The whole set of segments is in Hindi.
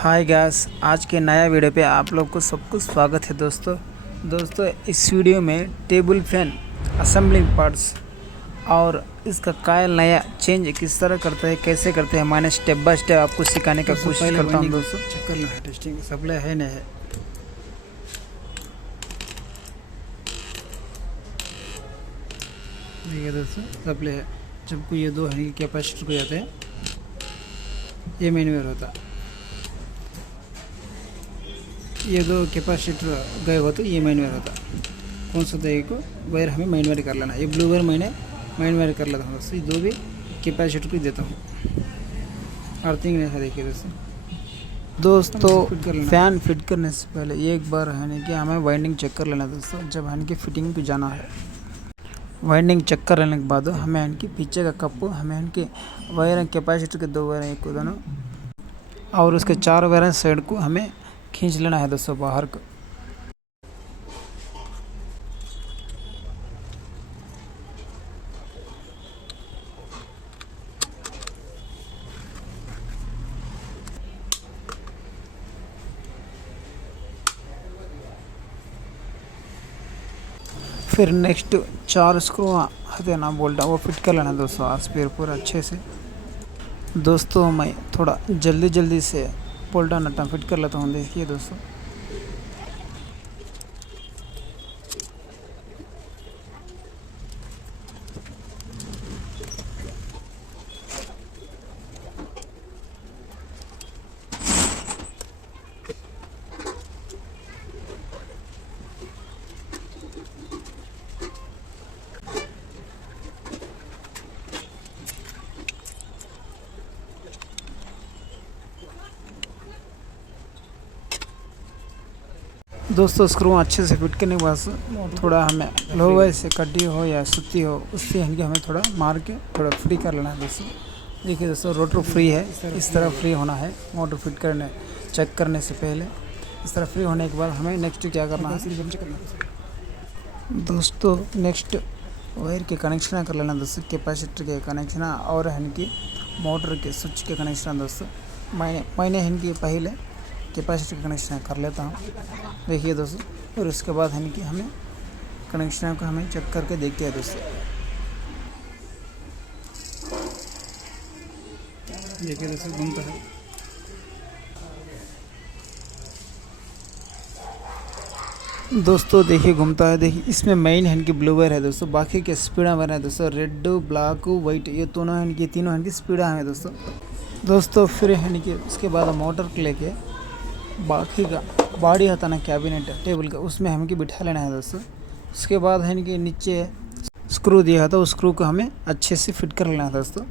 हाय गैस, आज के नया वीडियो पे आप लोग को सबको स्वागत है दोस्तों इस वीडियो में टेबल फैन असेंबलिंग पार्ट्स और इसका कायल नया चेंज किस तरह करते हैं, कैसे करते हैं, मैंने स्टेप बाय स्टेप आपको सिखाने का कोशिश करता हूँ दोस्तों। चेक करना है, टेस्टिंग सप्लाई है नहीं है। देखिए दोस्तों, सप्लाई है। जब को ये दो है कैपेसिटर को जाते हैं, ये मेनवेयर होता है। ये दो कैपेसिटर गए हो तो ये मेनवेयर होता। कौन सा देखिए को वायर हमें मेनवेयर कर लेना। ये ब्लू वायर मैंने मेनवेयर कर लेता हूँ दोस्तों। ये दो भी कैपेसिटर को देता हूँ। अर्थिंग नहीं है। देखिए दोस्तों फैन फिट करने से पहले एक बार है कि हमें वाइंडिंग चेक कर लेना दोस्तों। जब है कि फिटिंग पे जाना है, वाइंडिंग चेक कर लेने के बाद हमें इनकी पीछे का कप हमें इनके वायर कैपेसिटर के दो वायर एक दोनों और उसके चार वायर साइड को हमें खींच लेना है दोस्तों बाहर को। फिर नेक्स्ट चार स्क्रू आते ना बोल्ट वो फिट कर लेना दोस्तों आस पैर पूरा अच्छे से। दोस्तों मैं थोड़ा जल्दी से बोल्टा नटा फिट कर लेता हूँ। देखिए दोस्तों, स्क्रू अच्छे से फिट करने के बाद थोड़ा हमें लोहे से कड्डी हो या सुती हो उससे हमें थोड़ा मार के थोड़ा फ्री कर लेना है दोस्तों। देखिए दोस्तों, रोटर फ्री है, इस तरह फ्री होना है मोटर फिट करने चेक करने से पहले। इस तरह फ्री होने के बाद हमें नेक्स्ट क्या करना है दोस्तों, नेक्स्ट वायर के कनेक्शन कर लेना दोस्तों। कैपेसिटर के कनेक्शन और इनकी मोटर के स्विच के कनेक्शन दोस्तों। मैंने इनकी पहले कैपेसिटर का कनेक्शन कर लेता हूँ। देखिए दोस्तों, फिर उसके बाद हमें कनेक्शन को हमें चेक करके देखते हैं दोस्तों। देखिए दोस्तों, घूमता है। दोस्तों देखिए घूमता है। देखिए इसमें मेन है इनकी ब्लू वायर है दोस्तों, बाकी के स्पीडा वायर है दोस्तों। रेड, ब्लैक, वाइट ये दोनों है इनकी, तीनों इनकी स्पीडा है दोस्तों। फिर है कि उसके बाद मोटर को लेके बाकी का बॉडी होता ना कैबिनेट टेबल का, उसमें हमें बिठा लेना है दोस्तों। उसके बाद है कि नीचे स्क्रू दिया था, उस स्क्रू को हमें अच्छे से फिट कर लेना है दोस्तों।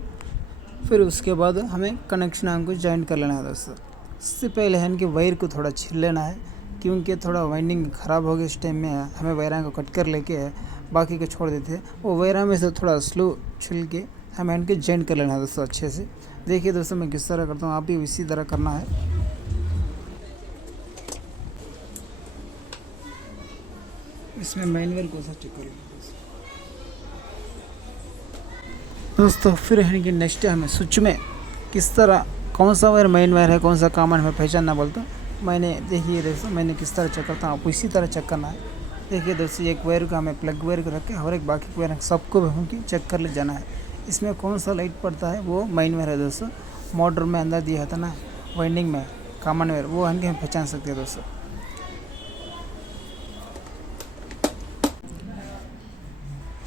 फिर उसके बाद हमें कनेक्शन को जॉइन कर लेना है दोस्तों। इससे पहले है कि वायर को थोड़ा छील लेना है, क्योंकि थोड़ा वाइंडिंग ख़राब हो गई। इस टाइम में हमें वायरा को कट कर लेके बाकी को छोड़ देते, वो वायरा में से थोड़ा स्लो छिल के हमें इनके जॉइन कर लेना है दोस्तों अच्छे से। देखिए दोस्तों, मैं किस तरह करता हूँ, आप भी इसी तरह करना है। इसमें मैनुअल को सा चेक करो दोस्तों। फिर है कि नेक्स्ट हमें स्विच में किस तरह कौन सा वायर मेन वायर है, कौन सा कॉमन है पहचानना बोलता मैंने। देखिए दोस्तों, मैंने किस तरह चेक करता हूँ, आपको इसी तरह चेक करना है। देखिए दोस्तों, एक वायर को हमें प्लग वायर को रख के और एक बाकी वायर सबको भी चेक कर ले जाना है। इसमें कौन सा लाइट पड़ता है वो मेन वायर है दोस्तों। मोटर में अंदर दिया था ना वाइंडिंग में कॉमन वायर, वो हम पहचान सकते हैं दोस्तों।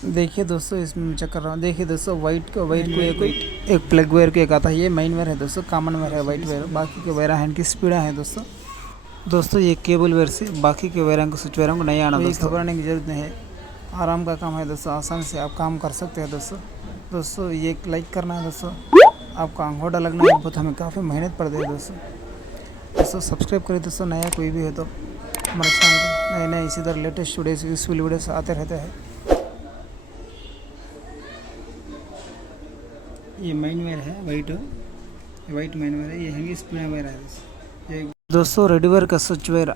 देखिए दोस्तों, इसमें मैं चेक कर रहा हूँ। देखिए दोस्तों, वाइट को एक प्लग वायर को एक आता है, ये मेन वायर है दोस्तों, कॉमन वायर है वाइट वायर। बाकी के वायर हैं इनकी स्पीडा है दोस्तों। ये केबल वायर से बाकी के वायरों को स्विच वायरों को नहीं आना दोस्तों। घबराने की जरूरत नहीं है, आराम का काम है दोस्तों, आसान से आप काम कर सकते हैं दोस्तों। ये लाइक करना है दोस्तों, आपका अंगूठा लगना है, बहुत हमें काफ़ी मेहनत पड़ती है दोस्तों। सब्सक्राइब करें दोस्तों, नया कोई भी है तो हमारे चैनल नए इसी तरह लेटेस्ट वीडियोस यूजफुल वीडियोस आते रहते हैं। ये मेन वायर है वाइट मेन वायर है। ये है स्पिन वायर है दोस्तों। रेड वायर का स्विच वायर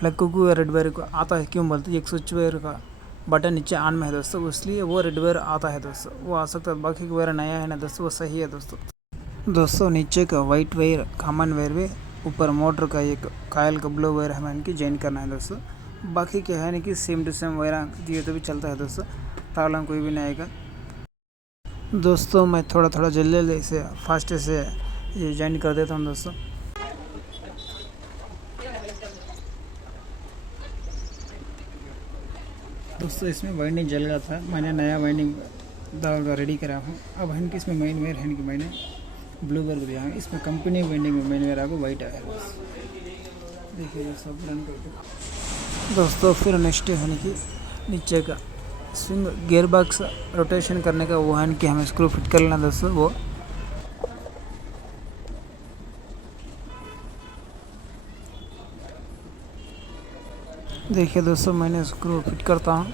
प्लग को रेड वायर को आता है, क्यों बोलते हैं, एक स्विच वायर का बटन नीचे ऑन में है दोस्तों, इसलिए वो रेड वायर आता है दोस्तों, वो आ सकता है। बाकी का वायर नया है ना दोस्तों, वो सही है दोस्तों। नीचे का वाइट वायर कॉमन वायर में ऊपर मोटर का एक कायल का ब्लो वायर हमें इनकी जॉइन करना है दोस्तों। बाकी क्या है ना कि सेम टू सेम वायर दिए तो भी चलता है दोस्तों, प्रॉब्लम कोई भी नहीं आएगा दोस्तों। मैं थोड़ा थोड़ा जल्दी से फास्ट से ये जॉइन कर देता हूँ दोस्तों। दोस्तों इसमें वाइंडिंग जल गया था, मैंने नया वाइंडिंग डाल कर रेडी करा हूँ। अब है कि इसमें मेन वेयर है कि मैंने ब्लू कलर दिया है, इसमें कंपनी वाइंडिंग में मेन वेयर आपको वाइट आया है। देखिए दोस्तों रन करके दोस्तों फिर नेक्स्ट है कि नीचे का स्विंग गियर बॉक्स रोटेशन करने का वो है कि हमें स्क्रू फिट कर लेना दोस्तों। वो देखिए दोस्तों मैंने स्क्रू फिट करता हूँ।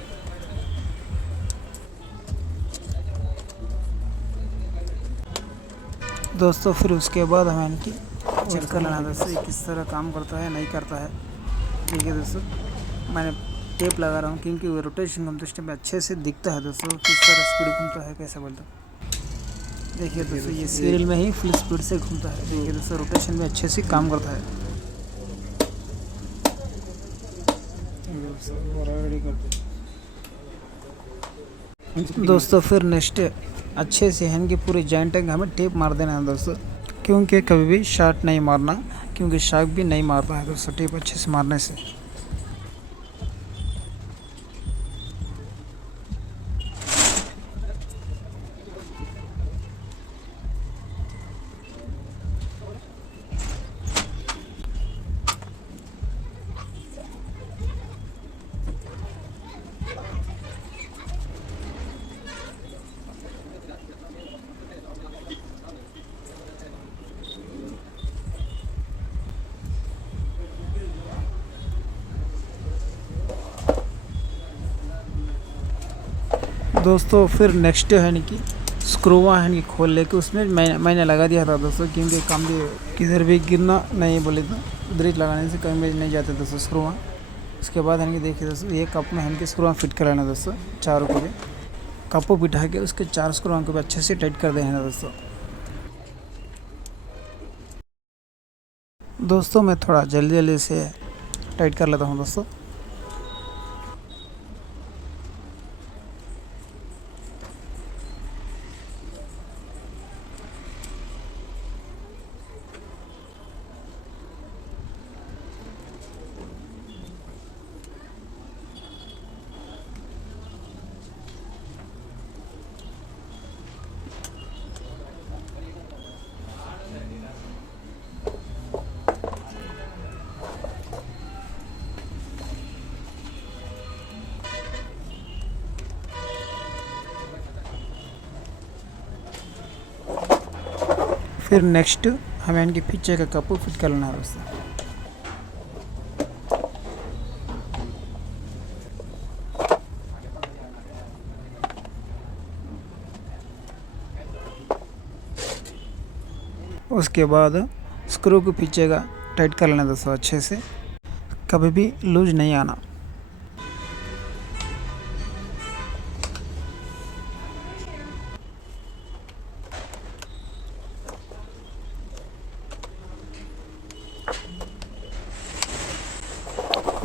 दोस्तों फिर उसके बाद हमें इनकी चेक कर लेना दोस्तों ये किस तरह काम करता है नहीं करता है। देखिए दोस्तों मैंने टेप लगा रहा हूँ क्योंकि वो रोटेशन घूमते उस टाइम अच्छे से दिखता है दोस्तों किस तरह स्पीड घूमता है कैसे बोलता है। देखिए दोस्तों ये सीरियल में ही फुल स्पीड से घूमता है। देखिए दोस्तों रोटेशन में अच्छे से काम करता है दोस्तों। फिर नेक्स्ट अच्छे से हैंड के पूरे जॉइंट तक हमें टेप मार देना है दोस्तों, क्योंकि कभी भी शॉर्ट नहीं मारना, क्योंकि शॉक भी नहीं मारता है दोस्तों टेप अच्छे से मारने से। दोस्तों फिर नेक्स्ट है नहीं कि स्क्रूवा है नहीं खोल लेके उसमें मैंने लगा दिया था दोस्तों, क्योंकि काम भी किधर भी गिरना नहीं बोले तो उधर ही लगाने से कहीं भी नहीं जाते दोस्तों स्क्रूवा। उसके बाद है कि देखिए दोस्तों ये कप में है कि स्क्रूवा फिट कराना दोस्तों, चारों को भी कप को बिठा के उसके 4 स्क्रूवा को भी अच्छे से टाइट कर देना दोस्तों। दोस्तों मैं थोड़ा जल्दी से टाइट कर लेता हूँ दोस्तों। फिर नेक्स्ट हमें इनके पीछे का कप फिट कर लेना है दोस्तों। उसके बाद स्क्रू को पीछे का टाइट कर लेना दोस्तों अच्छे से, कभी भी लूज नहीं आना।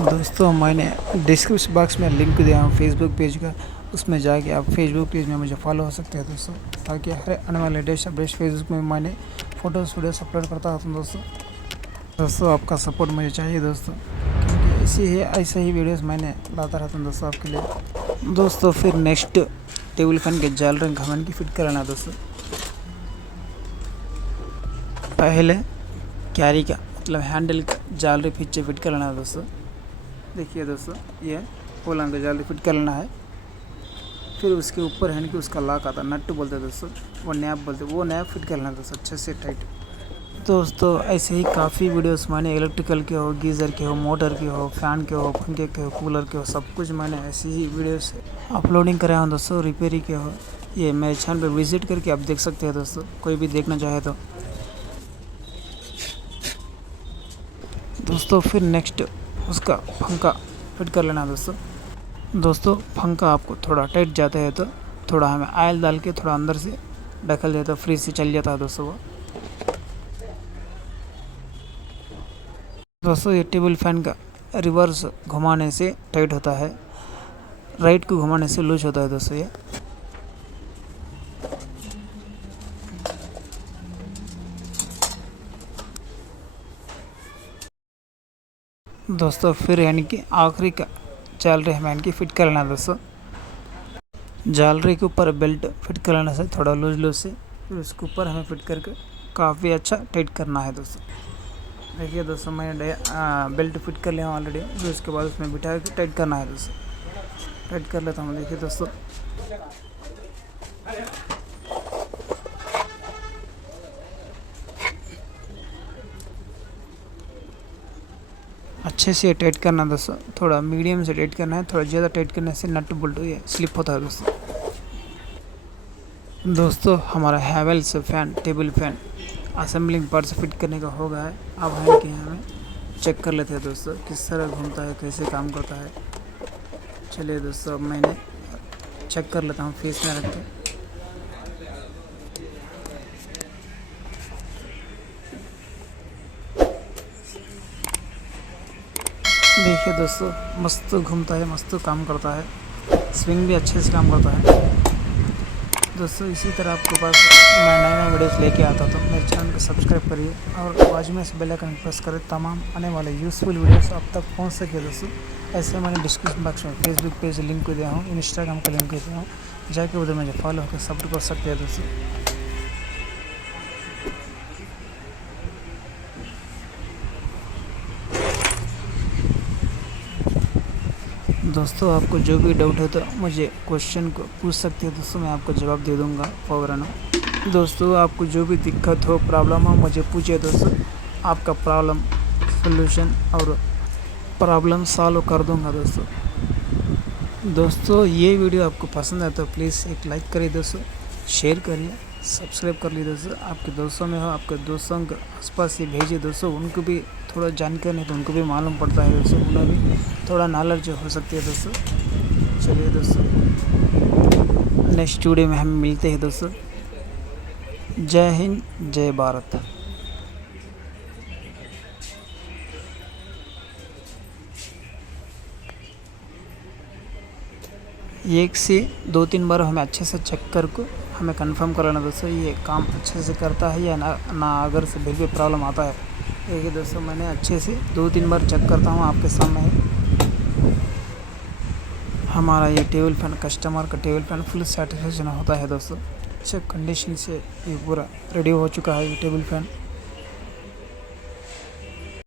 दोस्तों मैंने डिस्क्रिप्शन बॉक्स में लिंक दिया हूँ फेसबुक पेज का, उसमें जाके आप फेसबुक पेज में मुझे फॉलो हो सकते हैं दोस्तों, ताकि हर आने वाले लेटेस्ट अपडेट फेसबुक में मैंने फ़ोटोज़ वीडियोस अपलोड करता हूँ दोस्तों। आपका सपोर्ट मुझे चाहिए दोस्तों, क्योंकि ऐसे ही वीडियोस मैंने लाता रहता हूँ दोस्तों आपके लिए। दोस्तों फिर नेक्स्ट टेबल फैन के जाल रंग हमें की फिट कराना दोस्तों। पहले कैरी का मतलब हैंडल का जालरी पीछे फिट कर लेना दोस्तों। देखिए दोस्तों ये पोलंग का जालरी फिट कर लेना है। फिर उसके ऊपर है कि उसका लॉक आता है, नट बोलते हैं दोस्तों, वो नैप बोलते हैं, वो नैप फिट कर लेना दोस्तों अच्छे से टाइट। दोस्तों ऐसे ही काफ़ी वीडियोस मैंने इलेक्ट्रिकल के हो, गीज़र के हो, मोटर के हो, फ़ैन के हो, पंखे के हो, कूलर के हो, सब कुछ मैंने ऐसी ही वीडियोस अपलोडिंग कराया हूँ दोस्तों। रिपेयरिंग के हो, ये मेरे चैनल पे विज़िट करके आप देख सकते हैं दोस्तों, कोई भी देखना चाहे तो। दोस्तों फिर नेक्स्ट उसका पंखा फिट कर लेना दोस्तों। पंखा आपको थोड़ा टाइट जाता है तो थोड़ा हमें ऑयल डाल के थोड़ा अंदर से ढकल देता, फ्री से चल जाता है दोस्तों वो। दोस्तों ये टेबल फैन का रिवर्स घुमाने से टाइट होता है, राइट को घुमाने से लूज होता है दोस्तों ये। दोस्तों फिर यानी कि आखिरी का जालरी हमें यानी कि फिट कर लेना है दोस्तों। जालरी के ऊपर बेल्ट फिट कर लेने से थोड़ा लूज लूज से, फिर उसके ऊपर हमें फिट करके काफ़ी अच्छा टाइट करना है दोस्तों। देखिए दोस्तों मैंने बेल्ट फिट कर लिया हूँ ऑलरेडी, फिर उसके बाद उसमें बिठा के टाइट करना है दोस्तों। टाइट कर लेता हूँ। देखिए दोस्तों अच्छे से टाइट करना दोस्तों, थोड़ा मीडियम से टाइट करना है, थोड़ा ज़्यादा टाइट करने से नट बोल्ट ये स्लिप होता है दोस्तों। दोस्तों हमारा Havells fan table fan assembling parts fit करने का हो गया है। अब है कि हमें चेक कर लेते हैं दोस्तों किस तरह घूमता है, कैसे काम करता है। चलिए दोस्तों अब मैंने चेक कर लेता हूँ फेस में रख के। देखिए दोस्तों मस्त घूमता है, मस्त काम करता है, स्विंग भी अच्छे से काम करता है दोस्तों। इसी तरह आपके पास मैं नए नए वीडियोस लेके आता तो मेरे चैनल को सब्सक्राइब करिए और बाजू में से बेल आइकन प्रेस करें, तमाम आने वाले यूज़फुल वीडियोस आप तक पहुंच सके दोस्तों। ऐसे मैंने डिस्क्रिप्शन बॉक्स में फेसबुक पेज लिंक को दिया हूँ, इंस्टाग्राम का लिंक को दिया हूँ, जाके उधर मुझे फॉलो होकर सपोर्ट कर सकते हैं दोस्तों। दोस्तों आपको जो भी डाउट है तो मुझे क्वेश्चन को पूछ सकते हैं दोस्तों, मैं आपको जवाब दे दूंगा फौरन। दोस्तों आपको जो भी दिक्कत हो, प्रॉब्लम हो, मुझे पूछिए दोस्तों, आपका प्रॉब्लम सोल्यूशन और प्रॉब्लम सॉल्व कर दूंगा दोस्तों। दोस्तों ये वीडियो आपको पसंद है तो प्लीज़ एक लाइक करिए दोस्तों, शेयर करिए, सब्सक्राइब कर लीजिए दोस्तों। आपके दोस्तों में हो, आपके दोस्तों के आसपास ये भेजिए दोस्तों, उनको भी थोड़ा जानकारी नहीं तो उनको भी मालूम पड़ता है दोस्तों, उन्हें भी थोड़ा नॉलेज हो सकती है दोस्तों। चलिए दोस्तों नेक्स्ट वीडियो में हम मिलते हैं दोस्तों। जय हिंद, जय भारत। 1 से 2-3 बार हमें अच्छे से चेक करके हमें कंफर्म कराना दोस्तों ये काम अच्छे से करता है या ना अगर से फिर भी प्रॉब्लम आता है। देखिए दोस्तों मैंने अच्छे से 2-3 बार चेक करता हूँ आपके सामने है। हमारा ये टेबल फैन कस्टमर का टेबल फैन फुल सेटिस्फेक्शन होता है दोस्तों। अच्छे कंडीशन से ये पूरा रेडी हो चुका है ये टेबल फैन।